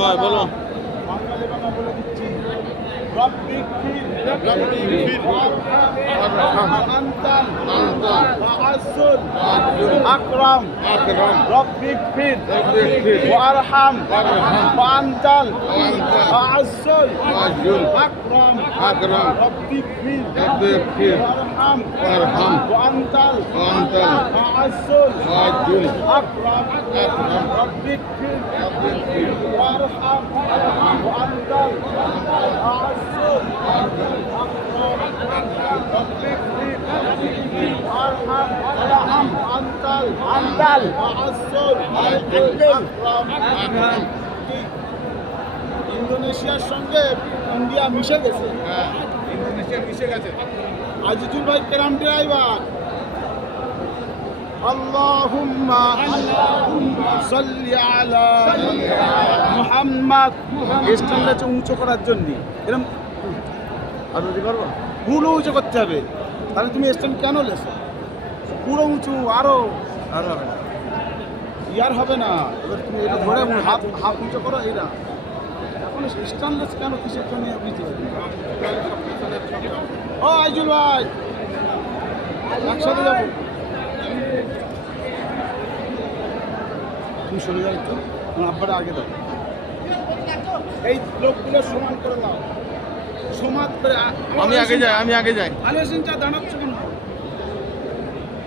ভাই বলো। বাঙালি বাংলা বলে দিচ্ছি। আকরাম রব্বিক ফির ওয়ারহাম ওয়ান্তাল আজল আকরাম আকরাম রব্বিক ফির রব্বিক ফির ওয়ারহাম ওয়ারহাম ওয়ান্তাল ওয়ান্তাল আজল আজল আকরাম আকরাম রব্বিক ফির রব্বিক ফির ওয়ারহাম وارحم وارحم أنت أنت العزيز আকরাম। ইন্দোনেশিয়ার সঙ্গে ইন্ডিয়া মিশে গেছে হ্যাঁ ইন্দোনেশিয়া মিশে গেছে আজিজুল ভাই কেরাম ড্রাইভার اللهم صل على محمد স্ট্যান্ডটা হচ্ছে উঁচু করার জন্য এরকম আর উঁচু করবো পুরো উঁচু করতে হবে তাহলে তুমি স্ট্যান্ড কেন লেছো পুরো উঁচু আরও। আর হবে না ইয়ার হবে না। এবার তুমি এটা ধরে হাত হাত উঁচু করো এটা এখন স্ট্যান্ডলেস কেন কিসের জন্য না। ও আইজুল ভাই। একসাথে যাব। তুমি সরে একটু। আমার আব্বাটা আগে দাও। এই লোকগুলো সমান করে দাও সমান করে আমি আগে যাই আমি আগে যাই। আলী হোসেন চা দাঁড়াচ্ছ কেন?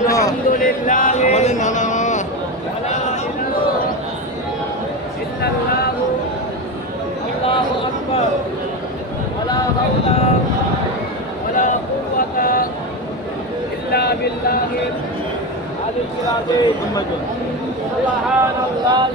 الحمد لله ولا إله الله الله أكبر. ولا حول ولا قوة إلا بالله. العظيم الله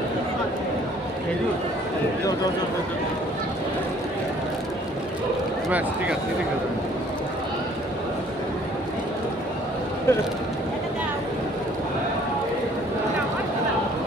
ঠিক আছে ঠিক আছে